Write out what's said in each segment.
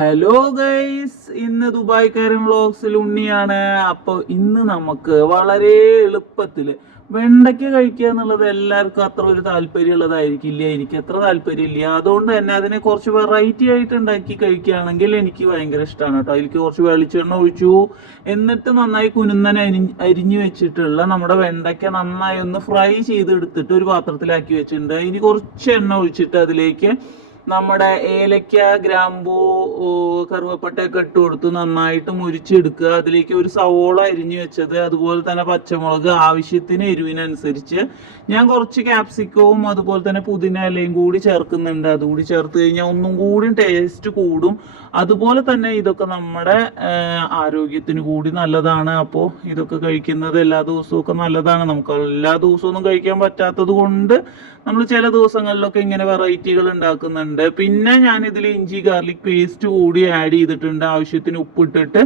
Hello guys, ഇന്ന് ദുബായ്ക്കാരൻ വ്ളോഗ്സിൽ ഉണ്ണിയാണ്. അപ്പോൾ ഇന്ന് നമുക്ക് വളരെ എളുപ്പത്തിൽ വെണ്ടയ്ക്ക കഴിക്കുക എന്നുള്ളത് എല്ലാവർക്കും അത്ര ഒരു താല്പര്യമുള്ളതായിരിക്കില്ല. എനിക്ക് അത്ര താല്പര്യമില്ല. അതുകൊണ്ട് തന്നെ അതിനെ കുറച്ച് വെറൈറ്റി ആയിട്ട് ഉണ്ടാക്കി കഴിക്കുകയാണെങ്കിൽ എനിക്ക് ഭയങ്കര ഇഷ്ടമാണ് കേട്ടോ. അതിലേക്ക് കുറച്ച് വെളിച്ചെണ്ണ ഒഴിച്ചു, എന്നിട്ട് നന്നായി കുനുന്നനെ അരിഞ്ഞു വെച്ചിട്ടുള്ള നമ്മുടെ വെണ്ടയ്ക്ക നന്നായി ഒന്ന് ഫ്രൈ ചെയ്തെടുത്തിട്ട് ഒരു പാത്രത്തിലാക്കി വെച്ചിട്ടുണ്ട്. ഇനി കുറച്ച് എണ്ണ ഒഴിച്ചിട്ട് അതിലേക്ക് നമ്മുടെ ഏലക്ക, ഗ്രാമ്പൂ, കറുവപ്പട്ടയൊക്കെ ഇട്ട് കൊടുത്ത് നന്നായിട്ട് മുരിച്ചെടുക്കുക. അതിലേക്ക് ഒരു സവോള അരിഞ്ഞു വെച്ചത്, അതുപോലെ തന്നെ പച്ചമുളക്, ആവശ്യത്തിന് എരിവിനനുസരിച്ച് ഞാൻ കുറച്ച് ക്യാപ്സിക്കവും അതുപോലെ തന്നെ പുതിന ഇലയും കൂടി ചേർക്കുന്നുണ്ട്. അതുകൂടി ചേർത്ത് കഴിഞ്ഞാൽ ഒന്നും കൂടി ടേസ്റ്റ് കൂടും. അതുപോലെ തന്നെ ഇതൊക്കെ നമ്മുടെ ആരോഗ്യത്തിന് കൂടി നല്ലതാണ്. അപ്പോൾ ഇതൊക്കെ കഴിക്കുന്നത് എല്ലാ ദിവസവും ഒക്കെ നല്ലതാണ്. നമുക്ക് എല്ലാ ദിവസവും ഒന്നും കഴിക്കാൻ പറ്റാത്തത് കൊണ്ട് നമ്മൾ ചില ദിവസങ്ങളിലൊക്കെ ഇങ്ങനെ വെറൈറ്റികൾ ഉണ്ടാക്കുന്നുണ്ട്. പിന്നെ ഞാൻ ഇതിൽ ഇഞ്ചി ഗാർലിക് പേസ്റ്റ് കൂടി ആഡ് ചെയ്തിട്ടുണ്ട്. ആവശ്യത്തിന് ഉപ്പിട്ടിട്ട്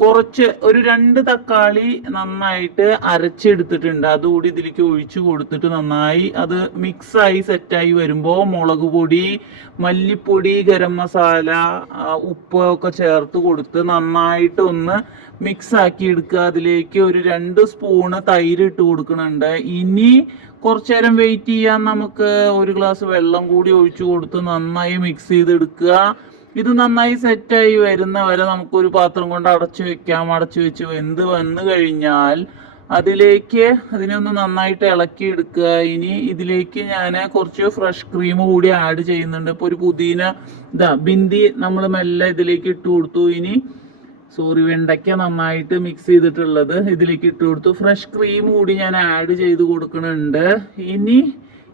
കുറച്ച് ഒരു 2 തക്കാളി നന്നായിട്ട് അരച്ചെടുത്തിട്ടുണ്ട്. അതുകൂടി ഇതിലേക്ക് ഒഴിച്ചു കൊടുത്തിട്ട് നന്നായി അത് മിക്സായി സെറ്റായി വരുമ്പോൾ മുളക് പൊടി, മല്ലിപ്പൊടി, ഗരം മസാല, ഉപ്പ് ഒക്കെ ചേർത്ത് കൊടുത്ത് നന്നായിട്ട് ഒന്ന് മിക്സ് ആക്കി എടുക്കുക. അതിലേക്ക് ഒരു 2 സ്പൂണ് തൈര് ഇട്ട് കൊടുക്കുന്നുണ്ട്. ഇനി കുറച്ചു നേരം വെയിറ്റ് ചെയ്യാൻ നമുക്ക് ഒരു ഗ്ലാസ് വെള്ളം കൂടി ഒഴിച്ചു കൊടുത്ത് നന്നായി മിക്സ് ചെയ്തെടുക്കുക. ഇത് നന്നായി സെറ്റായി വരുന്ന വരെ നമുക്കൊരു പാത്രം കൊണ്ട് അടച്ചു വെക്കാം. അടച്ചു വെച്ച് വെന്ത് വന്നു കഴിഞ്ഞാൽ അതിലേക്ക് അതിനൊന്ന് നന്നായിട്ട് ഇളക്കി എടുക്കുക. ഇനി ഇതിലേക്ക് ഞാൻ കുറച്ച് ഫ്രഷ് ക്രീം കൂടി ആഡ് ചെയ്യുന്നുണ്ട്. ഇപ്പോൾ ഒരു പുതിന ബിന്ദി നമ്മൾ മെല്ലെ ഇതിലേക്ക് ഇട്ട് കൊടുത്തു. ഇനി വെണ്ടയ്ക്ക നന്നായിട്ട് മിക്സ് ചെയ്തിട്ടുള്ളത് ഇതിലേക്ക് ഇട്ട് കൊടുത്തു. ഫ്രഷ് ക്രീം കൂടി ഞാൻ ആഡ് ചെയ്ത് കൊടുക്കുന്നുണ്ട്. ഇനി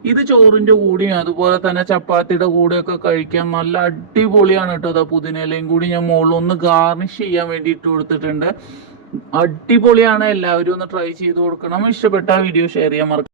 ഇത് ചോറിൻ്റെ കൂടിയും അതുപോലെ തന്നെ ചപ്പാത്തിയുടെ കൂടെയൊക്കെ കഴിക്കാൻ നല്ല അടിപൊളിയാണ് കേട്ടോ. അതാ പുതിനയിലയും കൂടി ഞാൻ മുകളിലൊന്ന് ഗാർണിഷ് ചെയ്യാൻ വേണ്ടി ഇട്ട് കൊടുത്തിട്ടുണ്ട്. അടിപൊളിയാണ്. എല്ലാവരും ഒന്ന് ട്രൈ ചെയ്ത് കൊടുക്കണം. ഇഷ്ടപ്പെട്ട വീഡിയോ ഷെയർ ചെയ്യാൻ മറക്കും.